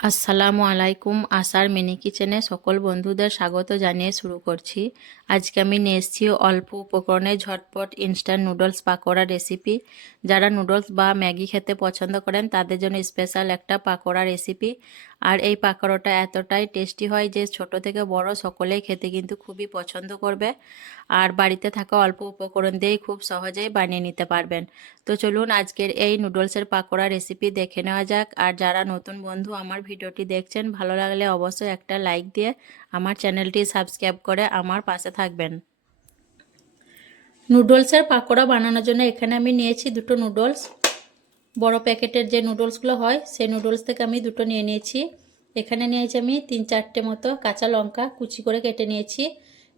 আসসালামু আলাইকুম। আশার মিনি কিচেনে সকল বন্ধুদের স্বাগত জানিয়ে শুরু করছি। আজকে আমি নিয়ে এসেছি অল্প উপকরণে ঝটপট ইনস্ট্যান্ট নুডলস পাকোড়া রেসিপি। যারা নুডলস বা ম্যাগি খেতে পছন্দ করেন তাদের জন্য স্পেশাল একটা পাকোড়া রেসিপি। আর এই পাকোড়াটা এতটাই টেস্টি হয় যে ছোট থেকে বড় সকলেই খেতে কিন্তু খুবই পছন্দ করবে। আর বাড়িতে থাকা অল্প উপকরণ দিয়েই খুব সহজেই বানিয়ে নিতে পারবেন। তো চলুন আজকের এই নুডলসের পাকোড়া রেসিপি দেখে নেওয়া যাক। আর যারা নতুন বন্ধু আমার ভিডিওটি দেখছেন, ভালো লাগলে অবশ্যই একটা লাইক দিয়ে আমার চ্যানেলটি সাবস্ক্রাইব করে আমার পাশে থাকবেন। নুডলসের পাকোড়া বানানোর জন্য এখানে আমি নিয়েছি দুটো নুডলস। বড় প্যাকেটের যে নুডলসগুলো হয় সেই নুডলস থেকে আমি দুটো নিয়ে নিয়েছি। এখানে নিয়েছি আমি 3-4টে মতো কাঁচা লঙ্কা কুচি করে কেটে নিয়েছি।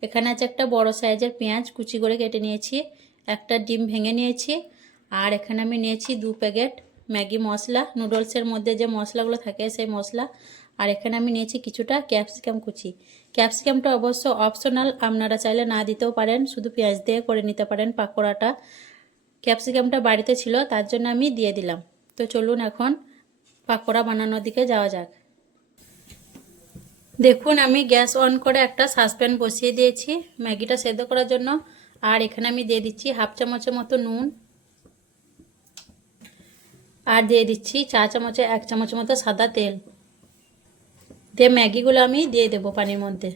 এখানে আছে একটা বড় সাইজের পেঁয়াজ কুচি করে কেটে নিয়েছি। একটা ডিম ভেঙে নিয়েছি। আর এখানে আমি নিয়েছি 2 প্যাকেট ম্যাগি মশলা, নুডলসের মধ্যে যে মশলাগুলো থাকে সেই মশলা। আর এখানে আমি নিয়েছি কিছুটা ক্যাপসিকাম কুচি। ক্যাপসিকামটা অবশ্য অপশনাল, আপনারা চাইলে না দিতেও পারেন, শুধু পেঁয়াজ দিয়ে করে নিতে পারেন পাকোড়াটা। ক্যাপসিকামটা বাড়িতে ছিল তার জন্য আমি দিয়ে দিলাম। তো চলুন এখন পাকোড়া বানানোর দিকে যাওয়া যাক। দেখুন আমি গ্যাস অন করে একটা সসপ্যান বসিয়ে দিয়েছি ম্যাগিটা সেদ্ধ করার জন্য। আর এখানে আমি দিয়ে দিচ্ছি 1/2 চামচের মতো নুন। আর দিয়ে দিচ্ছি 4 চামচে 1 চামচের মতো সাদা তেল দিয়ে ম্যাগিগুলো আমি দিয়ে দেবো পানির মধ্যে।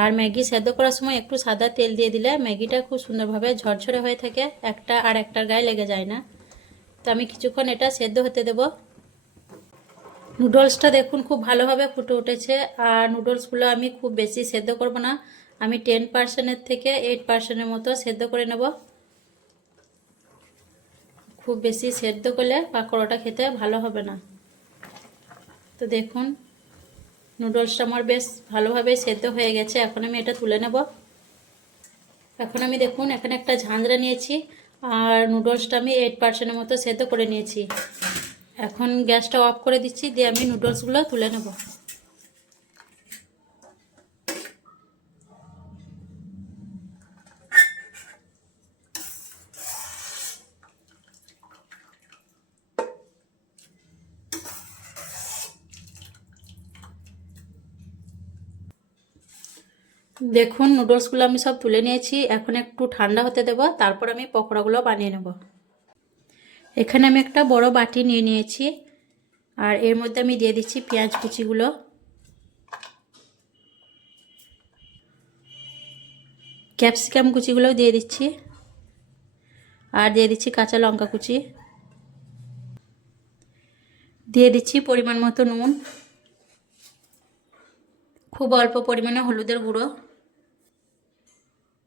আর ম্যাগি সেদ্ধ করার সময় একটু সাদা তেল দিয়ে দিলে ম্যাগিটা খুব সুন্দরভাবে ঝরঝরে হয়ে থাকে, একটা আর একটার গায়ে লেগে যায় না। তো আমি কিছুক্ষণ এটা সেদ্ধ হতে দেব। নুডলসটা দেখুন খুব ভালোভাবে ফুটে উঠেছে। আর নুডলসগুলো আমি খুব বেশি সেদ্ধ করব না, আমি 10%-এর থেকে 8%-এর মতো সেদ্ধ করে নেব। খুব বেশি সেদ্ধ করলে পাকোড়াটা খেতে ভালো হবে না। তো দেখুন নুডলসটা আমার বেশ ভালোভাবে সেদ্ধ হয়ে গেছে। এখন আমি এটা তুলে নেব। এখন আমি দেখুন এখানে একটা ঝাঁঝরা নিয়েছি আর নুডলসটা আমি 8%-এর মতো সেদ্ধ করে নিয়েছি। এখন গ্যাসটা অফ করে দিচ্ছি, দিয়ে আমি নুডলসগুলো তুলে নেব। দেখুন নুডলসগুলো আমি সব তুলে নিয়েছি। এখন একটু ঠান্ডা হতে দেব, তারপর আমি পকোড়াগুলো বানিয়ে নেব। এখানে আমি একটা বড় বাটি নিয়ে নিয়েছি। আর এর মধ্যে আমি দিয়ে দিচ্ছি পেঁয়াজ কুচিগুলো, ক্যাপসিকাম কুচিগুলোও দিয়ে দিচ্ছি। আর দিয়ে দিচ্ছি কাঁচা লঙ্কা কুচি, দিয়ে দিচ্ছি পরিমাণ মতো নুন, খুব অল্প পরিমাণে হলুদের গুঁড়ো,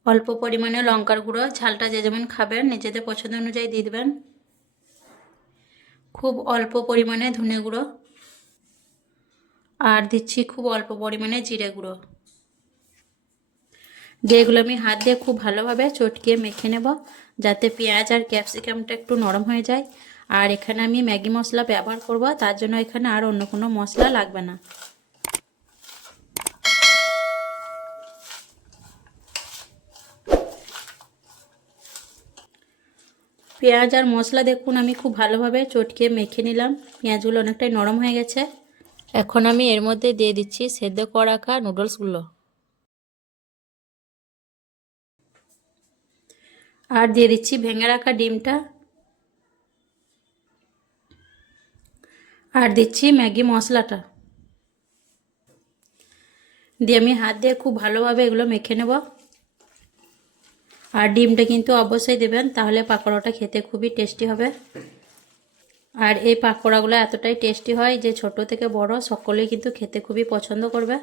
অল্প পরিমাণে লঙ্কার গুঁড়ো, ঝালটা যে যেমন খাবেন নিজেদের পছন্দ অনুযায়ী দিয়ে দেবেন। খুব অল্প পরিমাণে ধনে গুঁড়ো, আর দিচ্ছি খুব অল্প পরিমাণে জিরে গুঁড়ো। যেগুলো আমি হাত দিয়ে খুব ভালোভাবে চটকিয়ে মেখে নেব, যাতে পেঁয়াজ আর ক্যাপসিকামটা একটু নরম হয়ে যায়। আর এখানে আমি ম্যাগি মশলা ব্যবহার করব, তার জন্য এখানে আর অন্য কোনো মশলা লাগবে না। পেঁয়াজ আর মশলা দেখুন আমি খুব ভালোভাবে চটকিয়ে মেখে নিলাম, পেঁয়াজগুলো অনেকটাই নরম হয়ে গেছে। এখন আমি এর মধ্যে দিয়ে দিচ্ছি সেদ্ধ করে রাখা নুডলসগুলো, আর দিয়ে দিচ্ছি ভেঙে রাখা ডিমটা, আর দিচ্ছি ম্যাগি মশলাটা। দিয়ে আমি হাত দিয়ে খুব ভালোভাবে এগুলো মেখে নেব। আর ডিমটা কিন্তু অবশ্যই দেবেন, তাহলে পাকোড়াটা খেতে খুবই টেস্টি হবে। আর এই পাকোড়াগুলো এতটাই টেস্টি হয় যে ছোট থেকে বড় সকলেই কিন্তু খেতে খুবই পছন্দ করবে।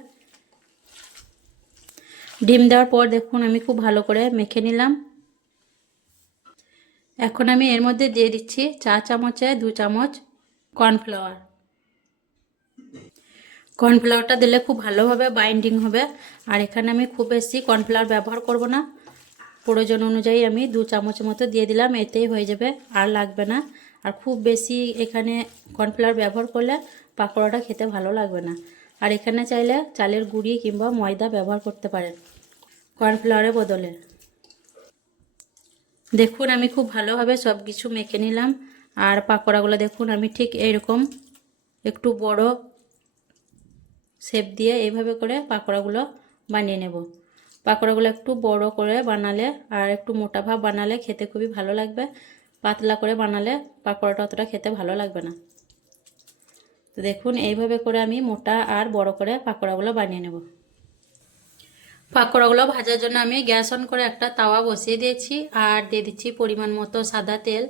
ডিম দেওয়ার পর দেখুন আমি খুব ভালো করে মেখে নিলাম। এখন আমি এর মধ্যে দিয়ে দিচ্ছি 4 চামচে 2 চামচ কর্নফ্লাওয়ার। কর্নফ্লাওয়ারটা দিলে খুব ভালোভাবে বাইন্ডিং হবে। আর এখানে আমি খুব বেশি কর্নফ্লাওয়ার ব্যবহার করব না, প্রয়োজন অনুযায়ী আমি 2 চামচের মতো দিয়ে দিলাম, এতেই হয়ে যাবে, আর লাগবে না। আর খুব বেশি এখানে কর্নফ্লাওয়ার ব্যবহার করলে পাকোড়াটা খেতে ভালো লাগবে না। আর এখানে চাইলে চালের গুঁড়ি কিংবা ময়দা ব্যবহার করতে পারেন কর্নফ্লাওয়ারের বদলে। দেখুন আমি খুব ভালোভাবে সব কিছু মেখে নিলাম। আর পাকোড়াগুলো দেখুন আমি ঠিক এইরকম একটু বড় শেপ দিয়ে এইভাবে করে পাকোড়াগুলো বানিয়ে নেব। পাকোড়াগুলো একটু বড় করে বানালে আর একটু মোটা ভাব বানালে খেতে খুবই ভালো লাগবে। পাতলা করে বানালে পাকোড়াটা অতটা খেতে ভালো লাগবে না। তো দেখুন এইভাবে করে আমি মোটা আর বড় করে পাকোড়াগুলো বানিয়ে নেব। পাকোড়াগুলো ভাজার জন্য আমি গ্যাস অন করে একটা তাওয়া বসিয়ে দিয়েছি আর দিয়ে দিচ্ছি পরিমাণ মতো সাদা তেল।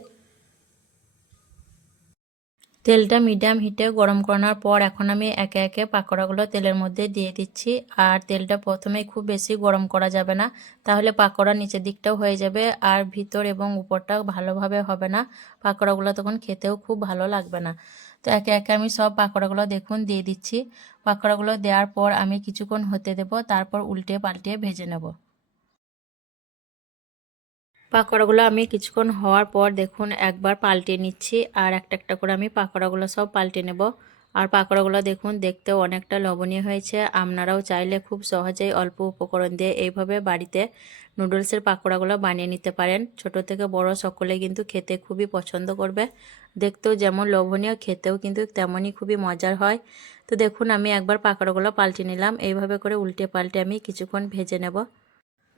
তেলটা মিডিয়াম হিটে গরম করানোর পর এখন আমি একে একে পাকোড়াগুলো তেলের মধ্যে দিয়ে দিচ্ছি। আর তেলটা প্রথমেই খুব বেশি গরম করা যাবে না, তাহলে পাকোড়া নিচের দিকটাও হয়ে যাবে আর ভিতর এবং উপরটা ভালোভাবে হবে না। পাকোড়াগুলো তখন খেতেও খুব ভালো লাগবে না। তো একে একে আমি সব পাকোড়াগুলো দেখুন দিয়ে দিচ্ছি। পাকোড়াগুলো দেওয়ার পর আমি কিছুক্ষণ হতে দেব, তারপর উল্টে পাল্টে ভেজে নেব। পাকোড়াগুলো আমি কিছুক্ষণ হওয়ার পর দেখুন একবার পাল্টে নিচ্ছি আর একটা একটা করে আমি পাকোড়াগুলো সব পাল্টে নেব। আর পাকোড়াগুলো দেখুন দেখতেও অনেকটা লোভনীয় হয়েছে। আপনারাও চাইলে খুব সহজেই অল্প উপকরণ দিয়ে এইভাবে বাড়িতে নুডলসের পাকোড়াগুলো বানিয়ে নিতে পারেন। ছোট থেকে বড় সকলে কিন্তু খেতে খুবই পছন্দ করবে। দেখতেও যেমন লোভনীয়, খেতেও কিন্তু তেমনই খুবই মজার হয়। তো দেখুন আমি একবার পাকোড়াগুলো পাল্টে নিলাম। এইভাবে করে উল্টে পাল্টে আমি কিছুক্ষণ ভেজে নেব।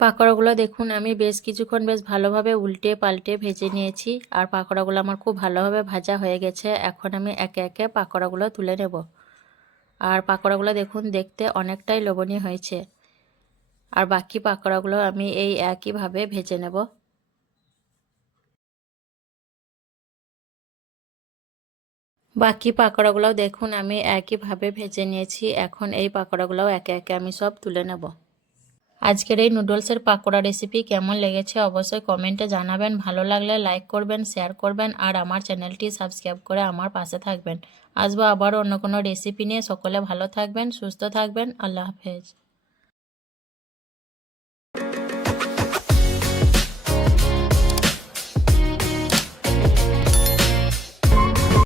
পাকোড়াগুলো দেখুন আমি বেশ কিছুক্ষণ বেশ ভালোভাবে উল্টে পাল্টে ভেজে নিয়েছি আর পাকোড়াগুলো আমার খুব ভালোভাবে ভাজা হয়ে গেছে। এখন আমি একে একে পাকোড়াগুলো তুলে নেব। আর পাকোড়াগুলো দেখুন দেখতে অনেকটাই লোভনীয় হয়েছে। আর বাকি পাকোড়াগুলো আমি এই একইভাবে ভেজে নেব। বাকি পাকোড়াগুলোও দেখুন আমি একইভাবে ভেজে নিয়েছি। এখন এই পাকোড়াগুলোও একে একে আমি সব তুলে নেব। আজকের এই নুডলসের পাকোড়া রেসিপি কেমন লেগেছে অবশ্যই কমেন্টে জানাবেন। ভালো লাগলে লাইক করবেন, শেয়ার করবেন আর আমার চ্যানেলটি সাবস্ক্রাইব করে আমার পাশে থাকবেন। আসবো আবারও অন্য কোনো রেসিপি নিয়ে। সকলে ভালো থাকবেন, সুস্থ থাকবেন। আল্লাহ হাফেজ।